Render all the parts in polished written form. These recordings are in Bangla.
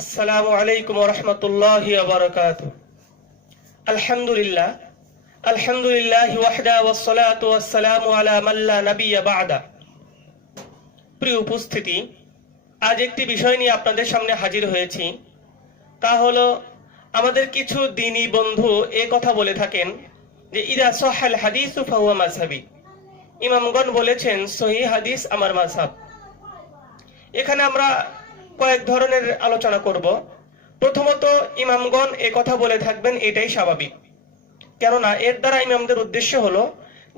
আসসালামু আলাইকুম ওয়া রাহমাতুল্লাহি ওয়া বারাকাতুহু। আলহামদুলিল্লাহি ওয়াহদা ওয়াস সালাতু ওয়াস সালামু আলা মান লা নাবিয়্যা বা'দা। প্রিয় উপস্থিতি, আজ একটি বিষয় নিয়ে আপনাদের সামনে হাজির হয়েছি। তা হলো, আমাদের কিছু দ্বীনী বন্ধু কথা বলে থাকেন যে ইযা সাহাল হাদিসু ফাহুয়া মাযহাবি। ইমামগণ বলেছেন সহিহ হাদিস আমার মাযহাব। এখানে আমরা কয়েক ধরনের আলোচনা করব। প্রথমত, ইমামগণ কথা বলে থাকবেন, এটাই স্বাভাবিক। কেননা এর দ্বারা ইমামদের উদ্দেশ্য হলো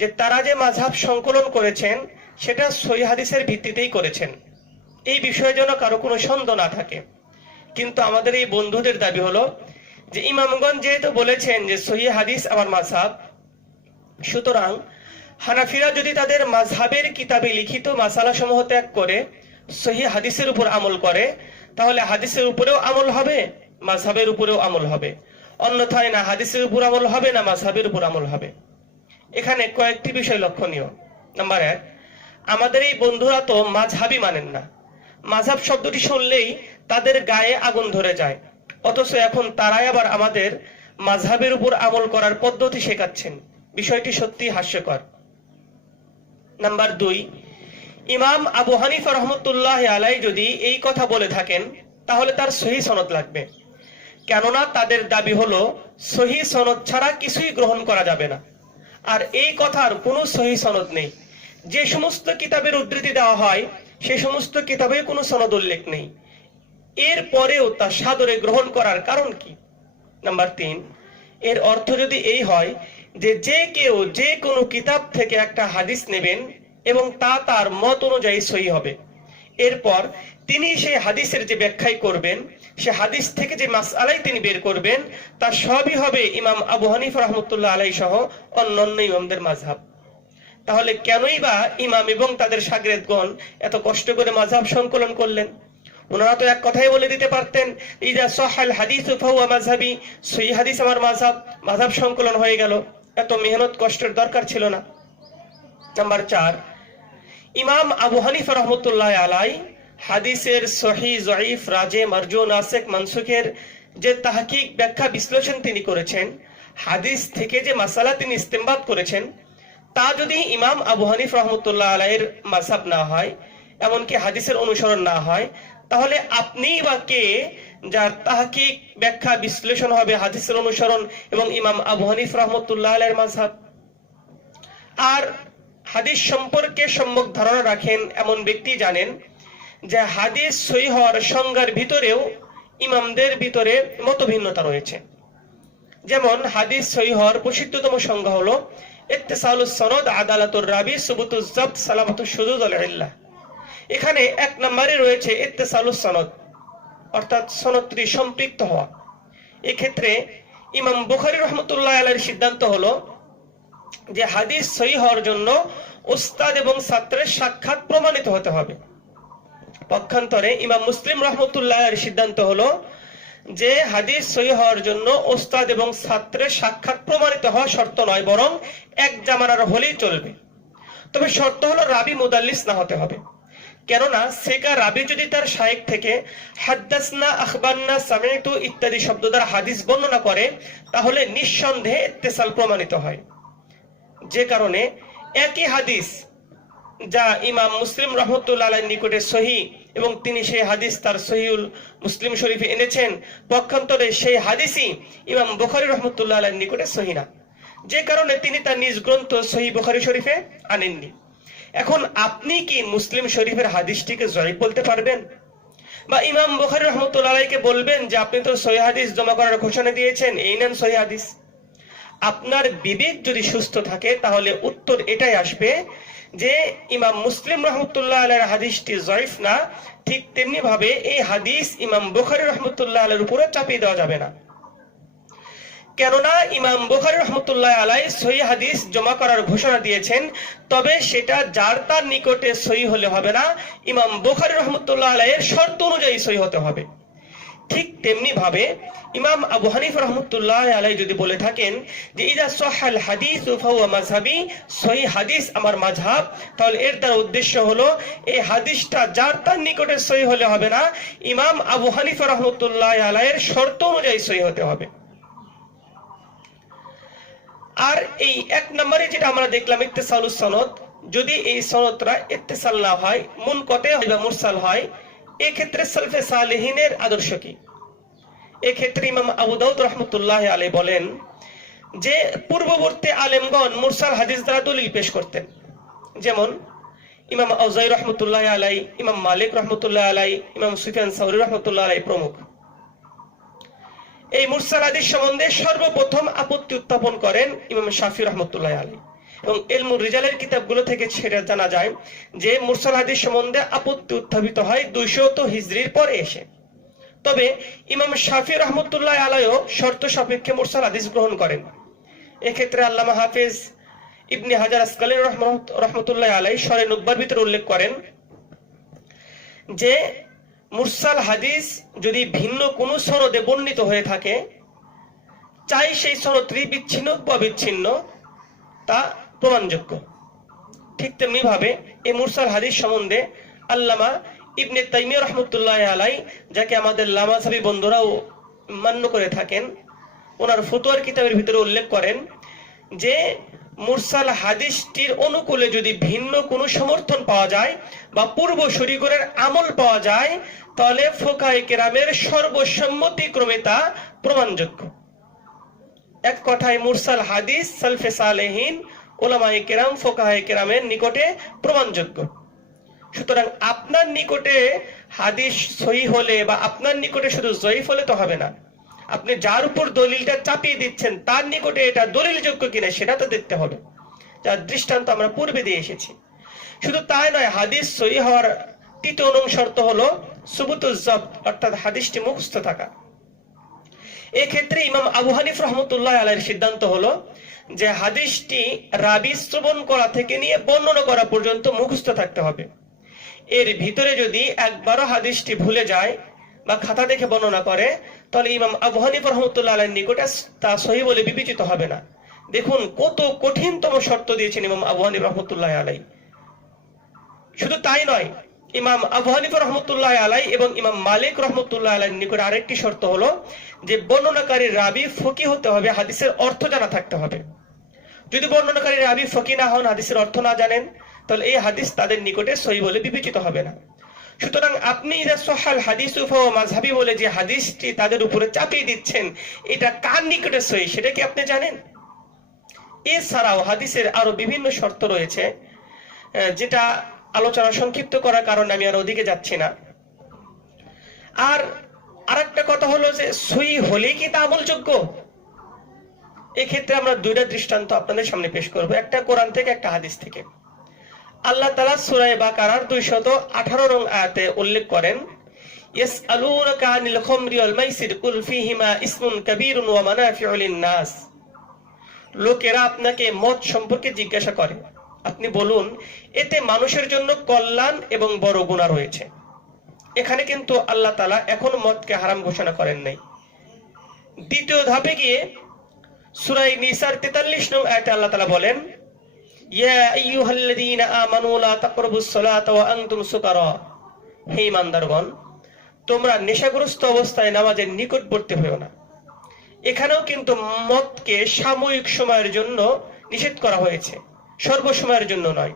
যে তারা যে মাযহাব সংকলন করেছেন সেটা সহিহ হাদিসের ভিত্তিতেই করেছেন, এই বিষয়ে যেন কারো কোনো সন্দেহ না থাকে। কিন্তু আমাদের এই বন্ধুদের দাবি হলো যে ইমামগণ যেহেতু বলেছেন যে সহিহ হাদিস আমার মাযহাব, সুতরাং হানাফিরা যদি তাদের মাযহাবের কিতাবে লিখিত মাসালা সমূহ ত্যাগ করে সহিহ হাদিসের উপর আমল করে, তাহলে হাদিসের উপরেও আমল হবে, মাযহাবের উপরেও আমল হবে। অন্যথায় না হাদিসের উপর আমল হবে, না মাযহাবের উপর আমল হবে। এখানে কয়েকটি বিষয় লক্ষণীয়। নাম্বার 1, আমাদের এই বন্ধুরা তো মাযহাবই মানেন না। মাযহাব শব্দটি শুনলেই তাদের গায়ে আগুন ধরে যায়, অথচ এখন তারাই আবার আমাদের মাযহাবের উপর আমল করার পদ্ধতি শেখাচ্ছেন। বিষয়টি সত্যি হাস্যকর। নাম্বার 2, ইমাম আবু হানিফা রহমতুল্লাহ আলাই যদি এই কথা বলে থাকেন তাহলে তার সহিহ সনদ লাগবে। কেননা তাদের দাবি হলো সহিহ সনদ ছাড়া কিছুই গ্রহণ করা যাবে না। আর এই কথার কোনো সহিহ সনদ নেই। যে সমস্ত কিতাবের উদ্ধৃতি দেওয়া হয় সে সমস্ত কিতাবে কোনো সনদ উল্লেখ নেই। এর পরেও তা সাদরে গ্রহণ করার কারণ কি? নাম্বার 3, এর অর্থ যদি এই হয় যে যে কেউ যে কোনো কিতাব থেকে একটা হাদিস নেবেন এবং তা তার মত অনুযায়ী সহিহ হবে, এরপর তিনি সেই হাদিসের যে ব্যাখ্যাই করবেন, সে হাদিস থেকে যে মাসআলাই তিনি বের করবেন, তা সবই হবে ইমাম আবু হানিফা রহমতুল্লাহ আলাই সহ অন্যান্য ইমামদের মাযহাব। তাহলে কেনই বা ইমাম এবং তাদের শাগরেদগণ এত কষ্ট করে মাযহাব সংকলন করলেন? ওনারা তো এক কথাই বলে দিতে পারতেন, ইযা সাহাল হাদিসু ফাহুয়া মাযহাবি, সহিহ হাদিস আমার মাযহাব, মাযহাব সংকলন হয়ে গেল। এত মেহনত কষ্টের দরকার ছিল না। নাম্বার 4, ইমাম আবু হানিফা রহমতুল্লাহ আলাই হাদিসের সহিহ, জয়ীফ, রাজে, মারজু, নাসিখ, মানসুখের যে তাহকিক, ব্যাখ্যা, বিশ্লেষণ তিনি করেছেন, হাদিস থেকে যে মাসালা তিনি ইস্তেমবাদ করেছেন, তা যদি ইমাম আবু হানিফা রহমতুল্লাহ আলাইয়ের মাযহাব না হয়, এমনকি হাদিসের অনুসরণ না হয়, তাহলে আপনিই বা কে যার তাহকিক, ব্যাখ্যা, বিশ্লেষণ হবে হাদিসের অনুসরণ এবং ইমাম আবু হানিফা রহমতুল্লাহ আলাইয়ের মাযহাব? আর হাদিস সম্পর্কে সম্যক ধারণা রাখেন এমন ব্যক্তি জানেন যে হাদিস সহিহ হওয়ার সংজ্ঞার ভিতরেও ইমামদের ভিতরে মতভিন্নতা রয়েছে। যেমন হাদিস সহিহ হওয়ার প্রসিদ্ধতম সংজ্ঞা হলো ইত্তিসালুস সনদ, আদালাতুর রাবি, সুবুতুজ যাবত, সালামাতুশ শুযুয আল ইল্লাহ। এখানে 1 নম্বরে রয়েছে ইত্তিসালুস সনদ, অর্থাৎ সনদটি সম্পৃক্ত হওয়া। এক্ষেত্রে ইমাম বুখারী রহমতুল্লাহ আলাইহির সিদ্ধান্ত হলো যে হাদিস সহিহ হওয়ার জন্য উস্তাদ এবং ছাত্রের সাক্ষাৎ প্রমাণিত হতে হবে। পক্ষান্তরে ইমাম মুসলিম রহমতুল্লাহ এর সিদ্ধান্ত হলো যে হাদিস সহিহ হওয়ার জন্য উস্তাদ এবং ছাত্রের সাক্ষাৎ প্রমাণিত হওয়া শর্ত নয়, বরং এক জামানার হলেই চলবে। তবে শর্ত হলো রাবি মুদাল্লিস না হতে হবে। কেননা সেকা রাবি যদি তার শায়েখ থেকে হাদ্দাসনা, আখবারনা, সামি'তু ইত্যাদি শব্দ দ্বারা হাদিস বর্ণনা করে, তাহলে নিঃসন্দেহে ইত্তিসাল প্রমাণিত হয়। যে কারণে একই হাদিস যা ইমাম মুসলিম রহমতুল্লাহ আলাইহির নিকটে সহিহ এবং তিনি সেই হাদিস তার সহিহুল মুসলিম শরীফে এনেছেন, পক্ষান্তরে সেই হাদিসই ইমাম বুখারী রহমতুল্লাহ আলাইহির নিকটে সহিহ না, যে কারণে তিনি তার নিজ গ্রন্থ সহিহ বুখারী শরীফে আনেননি। এখন আপনি কি মুসলিম শরীফের হাদিসটিকে জয়ীফ বলতে পারবেন? বা ইমাম বুখারী রহমতুল্লাহ আলাইহিকে বলবেন যে আপনি তো সহিহ হাদিস জমা করার ঘোষণা দিয়েছেন, এই নেন সহিহ হাদিস? আপনার বিবেক যদি সুস্থ থাকে তাহলে উত্তর এটাই আসবে যে ইমাম মুসলিম রহমতুল্লাহ আলাইহির হাদিসটি জয়ীফ না, ঠিক তেমনি ভাবে এই হাদিস ইমাম বুখারী রহমতুল্লাহ আলাইহির উপরে চাপিয়ে দেওয়া যাবে না। কেননা ইমাম বুখারী রহমতুল্লাহ আলাইহি সহিহ হাদিস জমা করার ঘোষণা দিয়েছেন, তবে সেটা যার তার নিকটে সহিহ হলে হবে না, ইমাম বুখারী রহমতুল্লাহ আলাইহির শর্ত অনুযায়ী সহিহ হতে হবে। ঠিক তেমনি ভাবে ইমাম আবু হানিফা রাহমাতুল্লাহ আলাইহি যদি বলে থাকেন যে ইযা সাহাল হাদিস ফাহুয়া মাযহাবি, সহিহ হাদিস আমার মাযহাব, তাহলে এর দ্বারা উদ্দেশ্য হলো এই হাদিসটা যার তার নিকটে সহিহ হলে হবে না, ইমাম আবু হানিফা রাহমাতুল্লাহ আলাইহির শর্ত অনুযায়ী সহিহ হতে হবে। আর এই এক নম্বরে যেটা আমরা দেখলাম ইত্তিসালুস সনদ, যদি এই সনদটা ইত্তিসাল না হয়, মুনকতে বা মুরসাল হয়, এই ক্ষেত্রে সালফে সালেহিনের আদর্শ কি? এই ক্ষেত্রে ইমাম আবু দাউদ রাহমাতুল্লাহ আলাইহি বলেন যে পূর্ববর্তী আলেমগণ মুরসাল হাদিস দ্বারা দলিল পেশ করতেন, যেমন ইমাম আউজাই রাহমাতুল্লাহ আলাইহি, ইমাম মালিক রাহমাতুল্লাহ আলাইহি, ইমাম সুফিয়ান সাউরি রাহমাতুল্লাহ আলাইহি প্রমুখ। এই মুরসাল হাদিস সম্বন্ধে সর্বপ্রথম আপত্তি উত্থাপন করেন ইমাম শাফি রাহমাতুল্লাহ আলাইহি, এবং ইলমুর রিজালের কিতাবগুলো থেকে সেটা জানা যায় যে মুরসাল হাদিস সম্বন্ধে আপত্তি উত্থাপিত হয় 200 হিজরির পরে এসে। তবে ইমাম শাফি রাহমাতুল্লাহ আলাইহিও শর্ত সাপেক্ষে মুরসাল হাদিস গ্রহণ করেন। এক্ষেত্রে আল্লামা হাফেজ ইবনে হাজার আসকালানী রাহমাতুল্লাহ আলাইহি শরহে নুকবার ভিতরে উল্লেখ করেন যে মুরসাল হাদিস যদি ভিন্ন কোনো সনদে বর্ণিত হয়ে থাকে, চাই সেই সনদটি বিচ্ছিন্ন বা বিচ্ছিন্ন, তা প্রমাণযোগ্য। ঠিক তেমনি ভাবে এই মুরসাল হাদিস সম্বন্ধে আল্লামা ইবনে তাইমিয়া রাহমাতুল্লাহ আলাইহি, যাকে আমাদের লামাযহাবী বন্ধুরাও মান্য করে থাকেন, ওনার ফতোয়ার কিতাবের ভিতরে উল্লেখ করেন যে মুরসাল হাদিসটির অনুকূলে যদি ভিন্ন কোনো সমর্থন পাওয়া যায় বা পূর্বসূরি করার আমল পাওয়া যায়, তাহলে ফুকাহায়ে কেরামের সর্বসম্মতিক্রমে তা প্রমাণযোগ্য। এক কথায় মুরসাল হাদিস সালফে সালেহিন, উলামায়ে কেরাম, ফুকাহায়ে কেরামের নিকটে প্রমাণযোগ্য। সুতরাং আপনার নিকটে হাদিস সহিহ হলে বা আপনার নিকটে শুধু জয়ীফ হলে তো হবে না, আপনি যার উপর দলিলটা চাপিয়ে দিচ্ছেন তার নিকটে এটা দলিলযোগ্য কিনা সেটা তো দেখতে হবে, যার দৃষ্টান্ত আমরা পূর্বে দিয়ে এসেছি। শুধু তাই নয়, হাদিস সহিহ হওয়ার তৃতীয় নং শর্ত হলো সুবুতুজ যাবত, অর্থাৎ হাদিসটি মুখস্থ থাকা। এই ক্ষেত্রে ইমাম আবু হানিফা রাহমাতুল্লাহ আলাইহির সিদ্ধান্ত হলো যে হাদিসটি রাবী শ্রবণ করা থেকে নিয়ে বর্ণনা করা পর্যন্ত মুখস্থ থাকতে হবে। এর ভিতরে যদি একবারও হাদিসটি ভুলে যায় বা খাতা দেখে বর্ণনা করে, তাহলে ইমাম আবু হানিফা রাহমাতুল্লাহ আলাইহির নিকটে তা সহিহ বলে বিবেচিত হবে না। দেখুন কত কঠিনতম শর্ত দিয়েছেন ইমাম আবু হানিফা রাহমাতুল্লাহ আলাইহি। শুধু তাই নয়, ইমাম আবু হানিফা রাহমাতুল্লাহ আলাইহি এবং ইমাম মালিক রাহমাতুল্লাহ আলাইহির নিকটে আরেকটি শর্ত হলো যে বর্ণনাকারী রাবী ফকিহ হতে হবে, হাদিসের অর্থ জানা থাকতে হবে। যদি বর্ণনাকারী রাবী ফকিহ না হন, হাদিসের অর্থ না জানেন, তাহলে এই হাদিস তাদের নিকটে সহিহ বলে বিবেচিত হবে না। সুতরাং আপনি ইযা সাহাল হাদিসু ফাহুয়া মাযহাবি বলে যে হাদিসটি তাদের উপরে চাপিয়ে দিচ্ছেন, এটা কার নিকটে সহিহ সেটা কি আপনি জানেন? এছাড়াও হাদিসের আরো বিভিন্ন শর্ত রয়েছে, যেটা আলোচনা সংক্ষিপ্ত করার কারণে আমি আর ওদিকে যাচ্ছি না। আর আরেকটা কথা হলো যে সহিহ হলেই কি তা আমলযোগ্য? এক্ষেত্রে আমরা দুইটা দৃষ্টান্ত আপনাদের সামনে পেশ করব, একটা কোরআন থেকে, একটা হাদিস থেকে। আল্লাহ তাআলা সূরা বাকারার 218 নং আয়াতে উল্লেখ করেন, ইয়াসআলুনাকা আনিল খামরি ওয়াল মাইসির কুল ফীহিমা ইসমুন কাবীরুন ওয়া মানাফিউ লিন-নাস। লোকেরা আপনাকে মদ সম্পর্কে জিজ্ঞাসা করে, আপনি বলুন এতে মানুষের জন্য কল্যাণ এবং বড় গুনাহ রয়েছে। এখানে কিন্তু আল্লাহ তাআলা এখন মদকে হারাম ঘোষণা করেন নাই। দ্বিতীয় ধাপে গিয়ে সূরা নিসার 43 নং আয়াতে আল্লাহ তাআলা বলেন, ইয়া আইয়ুহাল্লাযীনা আমানু লা তাকরাবুস সালাতা ওয়া আনতুম সুকারা। হে ঈমানদারগণ, তোমরা নেশাগ্রস্ত অবস্থায় নামাজের নিকটবর্তী হও না। এখানেও কিন্তু মদকে সাময়িক সময়ের জন্য নিষেধ করা হয়েছে, সর্বসময়ের জন্য নয়।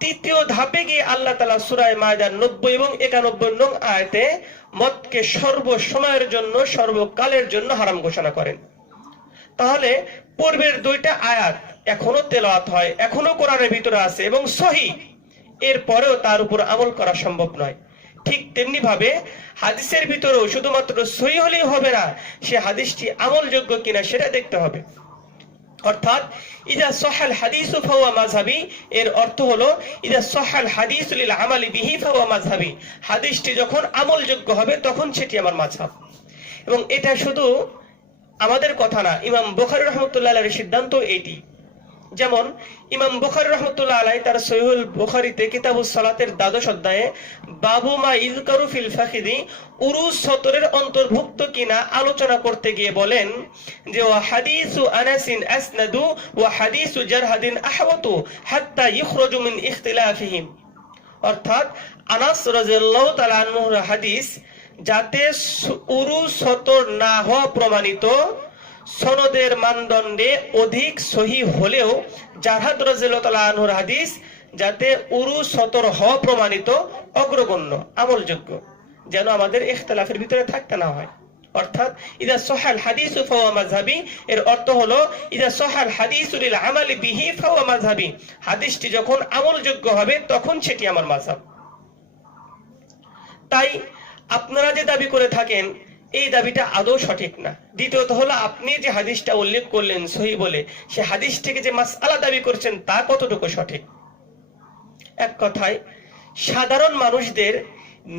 তৃতীয় ধাপে গিয়ে আল্লাহ তাআলা সূরা মায়দার 90 এবং 91 নং আয়াতে মদকে সর্বসময়ের জন্য, সর্বকালের জন্য হারাম ঘোষণা করেন। তাহলে পূর্বের দুইটা আয়াত এখনো তেলাওয়াত হয়, এখনো কোরআনের ভিতরে আছে এবং সহিহ, এরপরেও তার উপর আমল করা সম্ভব নয়। ঠিক তেমনি ভাবে হাদিসের ভিতরেও শুধুমাত্র সহিহ হলেই হবে না, সে হাদিসটি আমলযোগ্য কিনা সেটা দেখতে হবে। অর্থাৎ ইযা সাহাল হাদিসু ফাহুয়া মাযহাবি, এর অর্থ হলো ইযা সাহাল হাদিসু লিল আমালি বিহি ফাহুয়া মাযহাবি। হাদিসটি যখন আমলযোগ্য হবে তখন সেটি আমার মাযহাব। এবং এটা শুধু আমাদের কথা না, ইমাম বুখারী রাহমাতুল্লাহ আলাইহির সিদ্ধান্ত এটি যেমন ইমাম বুখারী রাহমাতুল্লাহ আলাইহি তার সহিহুল বুখারীতে কিতাবুস সালাতের ১২ অধ্যায়ে বাবু মা ইযকারু ফিল ফাখিদি উরুস সতরের অন্তর্ভুক্ত কিনা আলোচনা করতে গিয়ে বলেন যে ওয়া হাদিসু আনাসিন আসনাদু ওয়া হাদিসু জারহাদিন আহওয়াতু হাত্তা ইখরাজু মিন ইখতিলাফিহিম, অর্থাৎ আনাস রাদিয়াল্লাহু তাআলা আনহুর হাদিস যাতে উরুস সতর না হওয়া প্রমাণিত, সনদের মানদণ্ডে অধিক সহি হলেও জারহাদ রাদিয়াল্লাহু তাআলা আনহুর হাদিস যাতে উরুস সতর হওয়া প্রমাণিত, অগ্রগণ্য, আমলযোগ্য, যেন আমাদের ইখতিলাফের ভিতরে থাকতে না হয়। অর্থাৎ ইদা সহাল হাদিসু ফাওয়া মাযহাবি, এর অর্থ হলো ইদা সহাল হাদিসু লিল আমালি বিহি ফাওয়া মাযহাবি, হাদিসটি যখন আমলযোগ্য হবে তখন সেটি আমার মাযহাব। তাই আপনারা যে দাবি করে থাকেন এই দাবিটা আদৌ সঠিক না। দ্বিতীয়ত হলো আপনি যে হাদিসটা উল্লেখ করলেন সহিহ বলে, সে হাদিস থেকে যে মাসআলা দাবি করছেন তা কতটুকু সঠিক। এক কথায় সাধারণ মানুষদের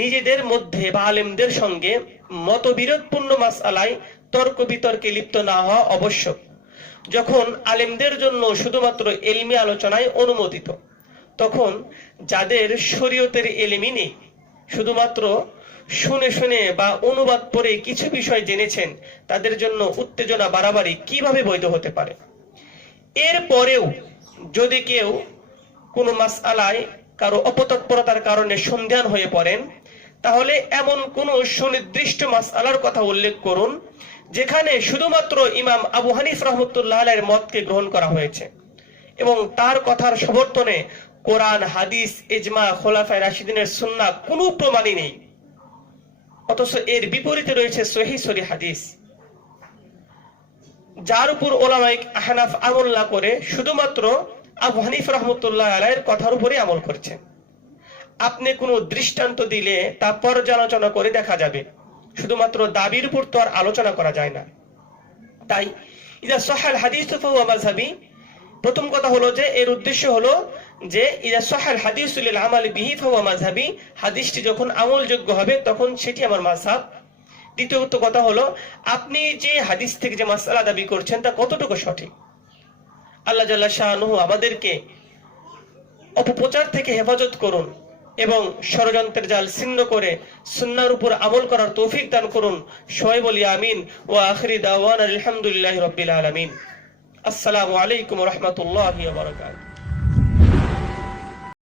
নিজেদের মধ্যে বা আলেমদের সঙ্গে মতবিরোধপূর্ণ মাসআলায় তর্ক বিতর্কে লিপ্ত না হওয়া আবশ্যক। যখন আলেমদের জন্য শুধুমাত্র ইলমি আলোচনায় অনুমোদিত, তখন যাদের শরীয়তের ইলমই নেই, শুধুমাত্র শুনে শুনে বা অনুবাদ পড়ে কিছু বিষয় জেনেছেন, তাদের জন্য উত্তেজনা বাড়াবাড়ি কিভাবে বৈধ হতে পারে। এরপরেও যদি কেউ কোনো মাসআলায় কারো অপতৎপরতার কারণে সন্দিহান হয়ে পড়েন, তাহলে এমন কোন সুনির্দিষ্ট মাসআলার কথা উল্লেখ করুন যেখানে শুধুমাত্র ইমাম আবু হানিফা রাহমাতুল্লাহ আলাইহির মতকে গ্রহণ করা হয়েছে এবং তার কথার সমর্থনে কোরআন, হাদিস, ইজমা, খোলাফায়ে রাশিদিনের সুন্নাহ কোনো প্রমাণই নেই, অথচ এর বিপরীতে রয়েছে সহিহ সরিহ হাদিস, যার উপর উলামায়ে আহনাফ আমল না করে শুধুমাত্র আবু হানিফা রাহমাতুল্লাহ আলাইহির কথার উপরে আমল করছেন। আপনি কোনো দৃষ্টান্ত দিলে তা পর্যালোচনা করে দেখা যাবে, শুধুমাত্র দাবির উপর তো আর আলোচনা করা যায় না। তাই ইদা সহাল হাদিসু ফাহুয়া মাযহাবি, প্রথম কথা হলো যে এর উদ্দেশ্য হলো যে ইদা সহাল হাদিসু লিল আমালি বিহি ফাহুয়া মাযহাবি, হাদিসটি যখন আমলযোগ্য হবে তখন সেটি আমার মাযহাব। দ্বিতীয়ত কথা হলো আপনি যে হাদিস থেকে যে মাসআলা দাবি করছেন তা কতটুকু সঠিক। আল্লাহ জাল্লা শাআনুহু আমাদেরকে অপপ্রচার থেকে হেফাজত করুন এবং ষড়যন্ত্রের জাল ছিন্ন করে সুন্নাহর উপর আমল করার তৌফিক দান করুন। সবাই বলি আমিন। ওয়া আখিরি দাওয়ানা আলহামদুলিল্লাহি রাব্বিল আলামিন। আসসালামু আলাইকুম ওয়া রাহমাতুল্লাহি ওয়া বারাকাতুহু।